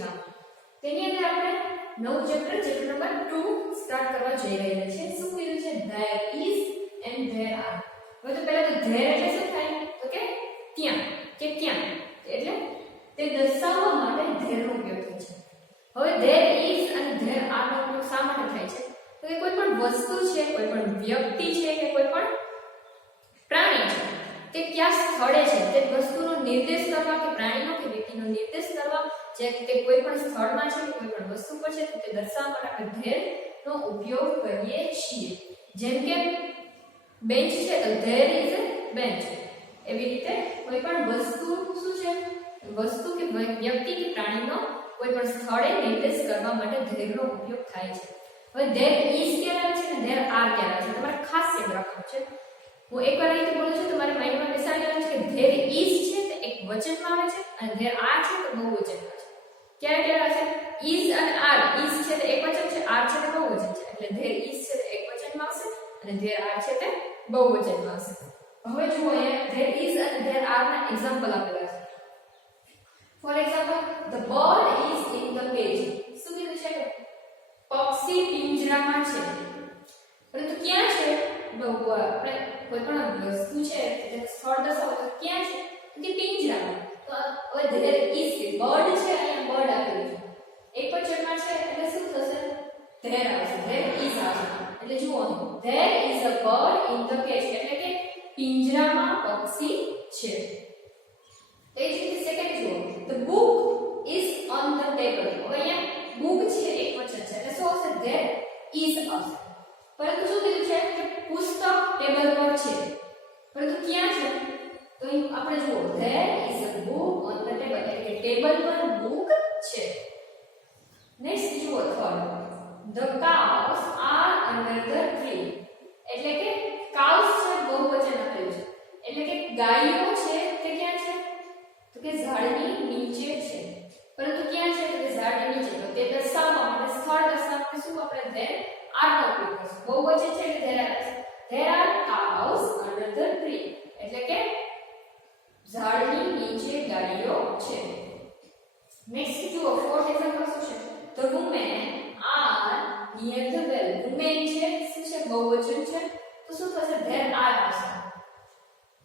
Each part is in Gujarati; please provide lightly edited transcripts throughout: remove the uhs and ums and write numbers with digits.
પિંજરા. તેની અંદર આપણે નવું ચેપ્ટર નંબર 2 સ્ટાર્ટ કરવા જઈ રહ્યા છીએ. શું કીધું છે? there is and there are. હવે તો પહેલા તો there એટલે શું થાય? તો કે ત્યાં કે ક્યાં, એટલે તે દર્શાવવા માટે there નો ઉપયોગ થાય છે. હવે there is અને there are નો ઉપયોગ શા માટે થાય છે? તો કે કોઈ પણ વસ્તુ છે, કોઈ પણ વ્યક્તિ છે કે કોઈ પણ પ્રાણી છે, તે કયા સ્થળે છે તે વસ્તુનો નિર્દેશ કરવા કે પ્રાણીનો કે વ્યક્તિનો નિર્દેશ કરવા, જે તે કોઈ પણ સ્થળમાં છે કે કોઈ પણ વસ્તુ પર છે, તો તે દર્શાવવા માટે આપણે there નો ઉપયોગ કરીએ છીએ. જેમ કે બેન્ચ છે તો there is a bench. એવી રીતે કોઈ પણ વસ્તુ શું છે? વસ્તુ કે વ્યક્તિ કે પ્રાણીનો કોઈ પણ સ્થળે નિર્દેશ કરવા માટે there નો ઉપયોગ થાય છે. હવે there is ક્યારે આવે છે અને there are ક્યારે આવે છે તમારે ખાસ યાદ રાખવું છે. હું એકવાર રીતે બોલું છું, તમારે માઇન્ડમાં બેસાડી લેવાનું છે કે there is છે તે એક વચનમાં આવે છે અને there are છે તો બહુવચનમાં છે. ક્યારે ક્યારે આવે છે? is અને are. is છે તે એકવચન છે, are છે તે બહુવચન છે. એટલે there is છે તે એકવચનમાં આવશે અને there are છે તે બહુવચનમાં આવશે. હવે જુઓ અહીંયા there is અને there are ના એક્ઝામ્પલ આપેલા છે. For example, the bird is in the cage. શું કીધું છે? પક્ષી પિંજરામાં છે. પરંતુ ક્યાં છે? આપણે કોઈ પણ વસ્તુ છે તેનું સ્થળ દર્શાવો તો ક્યાં છે? તો કે પિંજરામાં. તો હવે there is કે bird છે, અહીંયા bird આપેલું છે, એકવચનમાં છે એટલે શું થશે? there આવશે, there is આવશે. એટલે જુઓ, there is a bird in the cage એટલે કે પિંજરામાં પક્ષી છે. એ જ રીતે સેકન્ડ જુઓ, the book is on the table. હવે અહીંયા book છે એકવચન છે એટલે શું આવશે? there is આવશે. પરંતુ શું કીધું છે કે પુસ્તક ટેબલ પર છે. પરંતુ ક્યાં છે? તો અહીં આપણે જુઓ, there is a book on the table એટલે કે ટેબલ પર બુક છે. નેક્સ્ટ જુઓ, third, the cows are under the tree એટલે કે cows છે બહુવચન આપેલું છે એટલે કે ગાયો છે તે ક્યાં છે? તો કે ઝાડની નીચે છે. પરંતુ ક્યાં છે? તો કે ઝાડની નીચે. તો તે દર્શાવવા માટે, સ્થળ દર્શાવવા માટે શું આપણે there are નો ઉપયોગ કરશું. બહુવચન છે એટલે there are. there are cows under the tree એટલે કે ઝાડની નીચે ગાયો છે. નેક્સ્ટ જુઓ, ફોર્થ એક્ઝામ્પલ શું છે? the women are near the well. women છે શું છે? બહુવચન છે તો શું થશે? there are આવશે.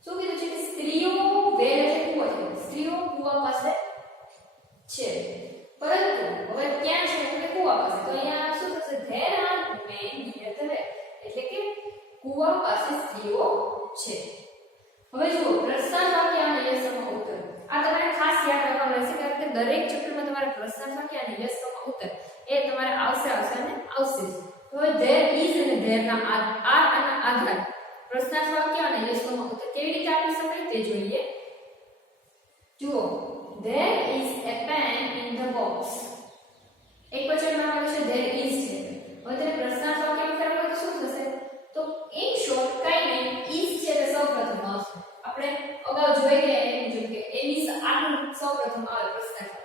શું કીધું છે કે સ્ત્રીઓ well એટલે કૂવો છે, સ્ત્રીઓ કૂવા પાસે છે. પરંતુ હવે ક્યાં છે? એટલે કૂવા પાસે. તો અહીંયા શું થશે? there are women near the well એટલે કે કૂવા પાસે સ્ત્રીઓ છે. હવે જુઓ, પ્રશ્નાર્થ વાક્ય અને યસમાં ઉત્તર. આ તમારે ખાસ યાદ રાખવાનું રહેશે કારણ કે દરેક ચેપ્ટરમાં તમારે પ્રશ્નાર્થ વાક્ય અને યસમાં ઉત્તર એ તમારે આવશે અને આવશે. તો there is અને there ના આ અને આધાર પ્રશ્નાર્થ વાક્ય અને યસમાં ઉત્તર કેવી રીતે આપી શકાય તે જોઈએ. જુઓ, there is a pen in the box. એકવચનમાં આવે છે there is છે. હવે તેને પ્રશ્નાર્થ વાક્યમાં ફેરવો તો શું થશે? તો in short કાઈ નહીં, is છે તે સૌપ્રથમ આવશે. આપણે અગાઉ જોઈ ગયા એમ જો કે is આગળ સૌપ્રથમ આવે પ્રશ્નાર્થ.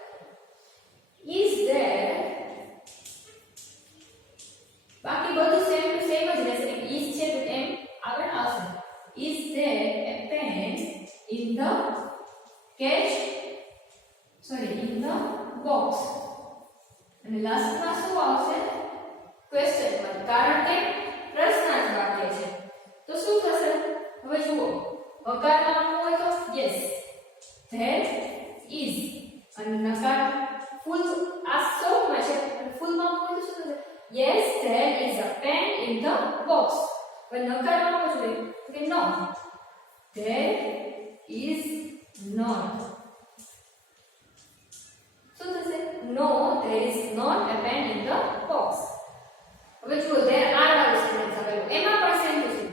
is there, બાકી બધું સેમ ટુ સેમ જ રહેશે. is છે તો એમ આગળ આવશે. is there a pen in the cage, in the box. અને લાસ્ટમાં શું આવશે? ક્વેશ્ચન માર્ક, કારણ કે પ્રશ્નાર્થ વાક્ય છે. તો શું થશે? હવે જુઓ, વકારમાં આપવું હોય તો yes there is અને નકાર ફૂલ આ શોર્ટમાં છે અને ફૂલમાં આપવું હોય તો શું થશે? yes there is a pen in the box. હવે નકારમાં આપવું જોઈએ કે no there is not. શું થશે? no there is not a pen in the box. હવે જુઓ, there are વાળું સેન્ટેન્સ આપેલું એમાં પણ સેમ છે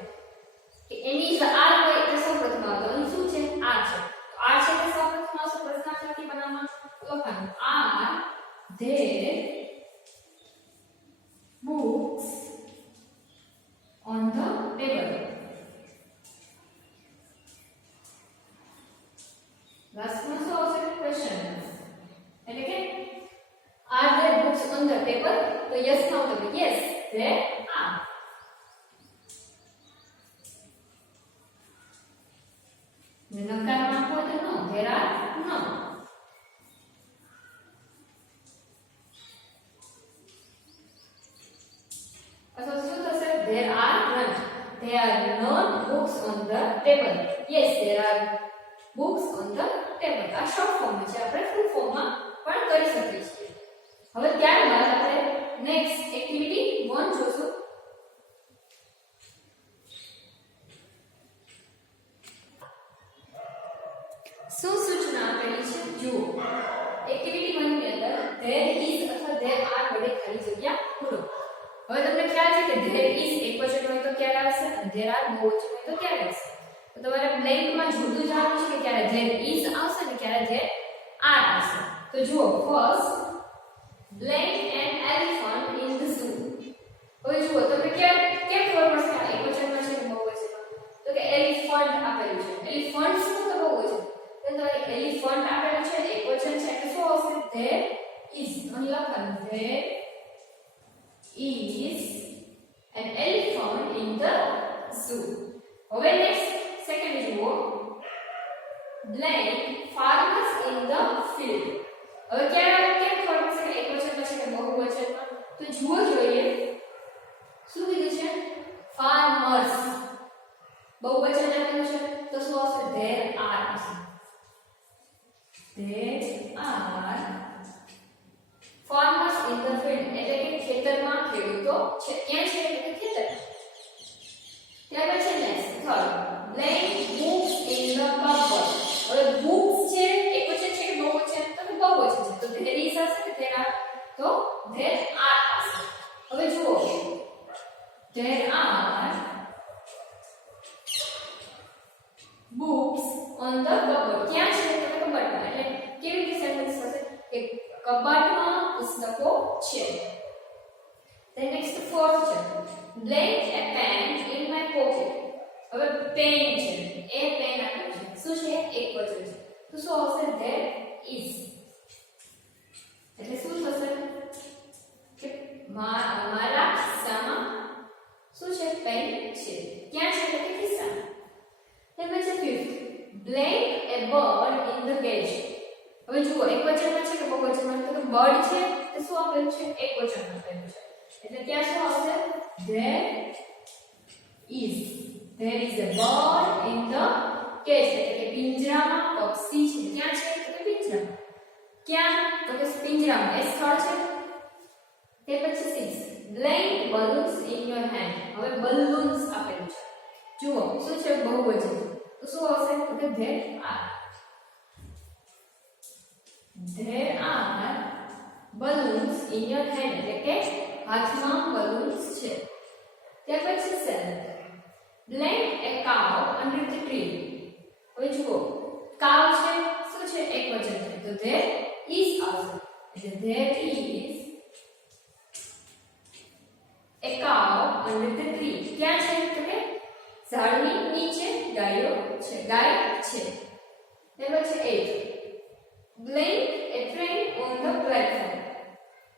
કે એની જ are હોય એટલે સૌપ્રથમ આવતો. અહીં શું છે? are છે. તો are છે એટલે સૌપ્રથમ આવશે પ્રશ્નાર્થ વાક્ય બનાવવામાં. લખવાનું are there books on the table. લાસ્ટમાં શું આવશે? ક્વેશ્ચન એટલે કે are there books on the table? તો yes ના આવશે. yes there are. નકારમાં આપો તો no there are no. there are not books on the table. Yes, there are books on the table. આ શોર્ટ ફોર્મમાં છે, આપણે ફૂલ ફોર્મમાં પણ કરી શકીએ છીએ. હવે ત્યારબાદ આપણે નેક્સ્ટ એક્ટિવિટી 1 જોશું. શું સૂચના આપેલી છે જુઓ. એક્ટિવિટી 1 ની અંદર there is અથવા there are વડે ખાલી જગ્યા પૂરો. હવે તમને ખ્યાલ છે કે there is એકવચન હોય તો ક્યારે આવશે અને there are બહુવચન હોય તો ક્યારે આવશે. તો તમારે બ્લેન્કમાં જુદું જાણવું છે કે ક્યારે there is આવશે અને ક્યારે there are આવશે. તો જુઓ first blank an elephant in the zoo. હવે જુઓ તમને કેમ ખબર પડશે આ એકવચનમાં છે કે બહુવચનમાં? તો કે એલિફન્ટ આપેલું છે. એલિફન્ટ શું તો બહુવચન. તો એલિફન્ટ આપેલું છે એકવચન છે એટલે શું આવશે? there is. અહીં લખવાનું there is an elephant in the zoo. હવે નેક્સ્ટ સેકન્ડ જુઓ blank farmers in the field. હવે ક્યારે કેમ ખબર પડશે કે એકવચનમાં છે કે બહુવચનમાં? તો જુઓ જોઈએ શું કીધું છે? farmers બહુવચન આપેલું છે તો શું આવશે? there are આવશે. there are farmers in the field એટલે કે ખેતરમાં ખેડૂતો છે. ક્યાં છે એટલે કે ખેતર. ત્યાર પછી next third blank books in the cupboard. હવે books છે એકવચન છે કે બહુવચન? તો કે બહુવચન છે તો there is હશે કે there are? તો there are હશે. હવે જુઓ there are books on the cupboard. ક્યાં છે તો કે કબાટમાં. એટલે કેવી રીતે સેન્ટેન્સ થશે કે કબાટમાં પુસ્તકો છે. then next fourth છે blank a pen in my pocket. હવે પેન છે એ પેન આપેલું છે શું છે? એકવચન છે તો શું આવશે? there is. એટલે શું થશે કે મારા ખિસ્સામાં શું છે? પેન છે. ક્યાં છે એટલે કે ખિસ્સામાં. then પછી fifth blank a bird in the cage. હવે જુઓ એકવચનમાં છે કે બહુવચનમાં? તો બર્ડ છે તે શું આપેલું છે? એકવચનમાં આપેલું છે એટલે ત્યાં શું આવશે? there is. there is a bird in the cage એટલે કે પિંજરામાં પક્ષી છે. ક્યાં છે તો કે પિંજરામાં. ક્યાં તો કે પિંજરામાં એ સ્થળ છે. તે પછી 6 blank balloons in your hand. હવે balloons આપેલું છે. જુઓ શું છે? બહુવચન તો શું આવશે તો કે there are. there are balloons in your hand એટલે કે હાથમાં balloons છે. ત્યાર પછી 7 blank a cow under the tree. હવે જુઓ cow છે શું છે? એકવચન છે તો there is આવશે. એટલે there is a cow under the tree. ક્યાં છે તો કે ઝાડની નીચે ગાયો છે, ગાય છે. ત્યાર પછી 8 blank a train on the platform.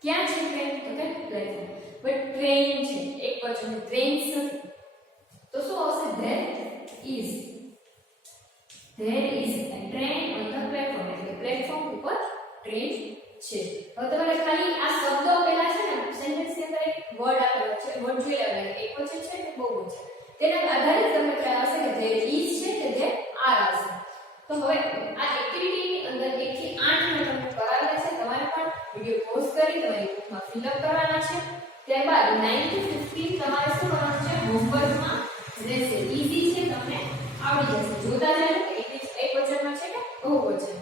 ક્યાં છે ટ્રેન તો કે પ્લેટફોર્મ. બટ ટ્રેન છે એકવચન ટ્રેન્સ નથી તો શું આવશે? there is. there is a train on the platform એટલે પ્લેટફોર્મ ઉપર ટ્રેન છે. હવે તમારે ખાલી આ શબ્દો પહેલા છે ને સેન્ટેન્સ ની અંદર એક વર્ડ આપેલો છે. વર્ડ જોઈ લેવાય એકવચન છે કે બહુવચન છે તેના આધારે તમને ખ્યાલ આવશે કે there is છે કે there are આવશે. તો હવે આ એક્ટિવિટીની અંદર 1 થી 8 મેં તમને કરાવેલા છે. તમારે પણ વિડિયો પોઝ કરી તમારી બુકમાં ફિલ અપ કરવાના છે. ત્યારબાદ 9 થી 15 તમારે શું કરવાનું છે? હોમવર્કમાં રહેશે. ઈઝી છે તમને આવડી જશે. જોતા જજો કે એકવચનમાં છે કે બહુવચન.